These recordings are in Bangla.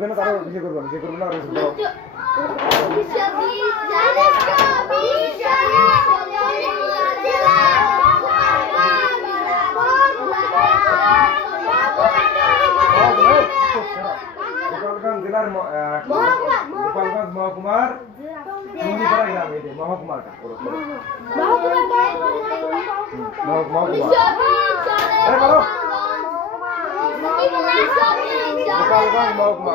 কেন তারা কিছু করবো না, যে করবো না আর কিছু করবো। গোপালগঞ্জ জেলার গোপালগঞ্জ মহকুমার টুঙ্গিপাড়া গ্রাম, এই যে মহকুমাটা গোপালগঞ্জ মহকুমা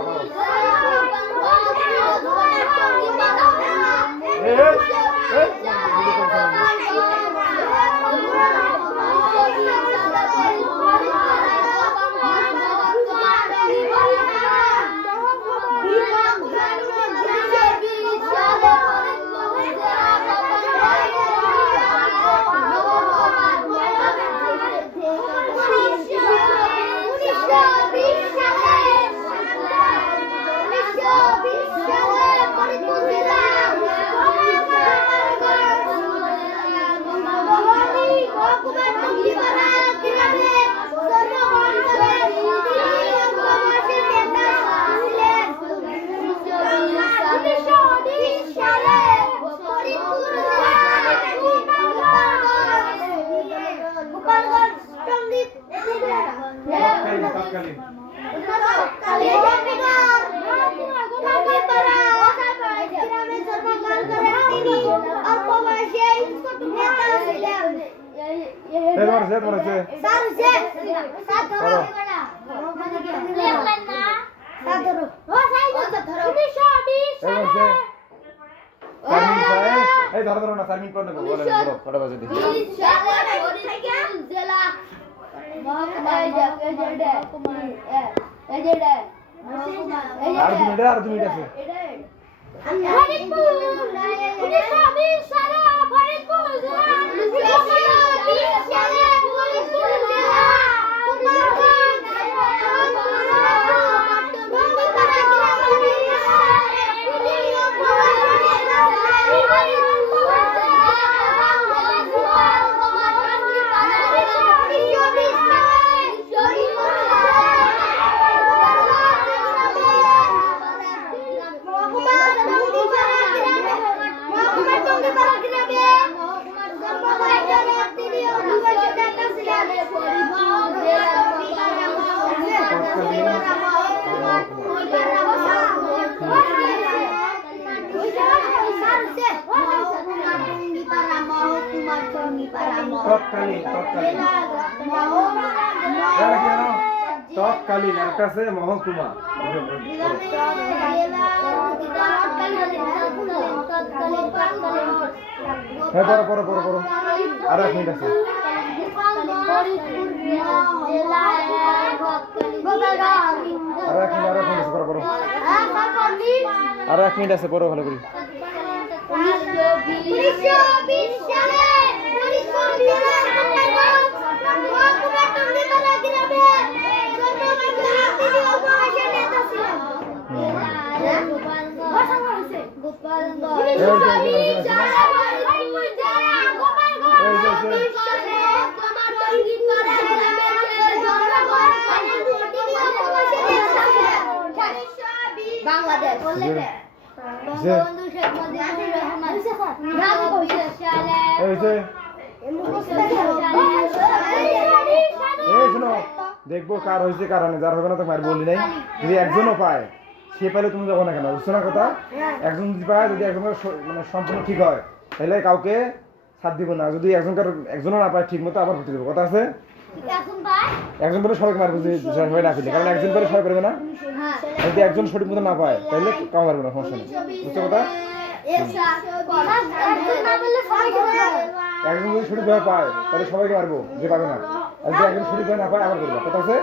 ধরো না সার্মিং করে নেবো কটা বাজে দেখি আর 2 মিনিট আছে। তৎকালীন একটা আছে মহকুমা। হ্যাঁ পড়ো আর 1 মিনিট আছে। আর 1 মিনিট আছে, পড়ো ভালো করে। দেখবো কার হয়েছে কারণে, যার হবে না তোমার বলি নাই। যদি একজনও পায় সে পাইলে তুমি যাবো না কেন, বুঝছো না কথা? একজন যদি পায়, যদি একজন মানে সম্পূর্ণ ঠিক হয় তাহলে কাউকে ছাড় দিব না। যদি একজনও না পায় ঠিক মতো, আবার ভর্তি দেবো, কথা আছে? একজন বলে সবাইকে মারবো, সবাই না ফেলে, কারণ একজন বলে সবাই পারবে না। যদি একজন সঠিক মতো না পায় তাহলে কাউ মারবে না, সমস্যা নেই, বুঝছো কথা? একজন যদি সঠিকভাবে পায় তাহলে সবাইকে মারবো, যে পাবে না। আর যদি একজন সঠিকভাবে না পায় আবার করবো, কথা আছে?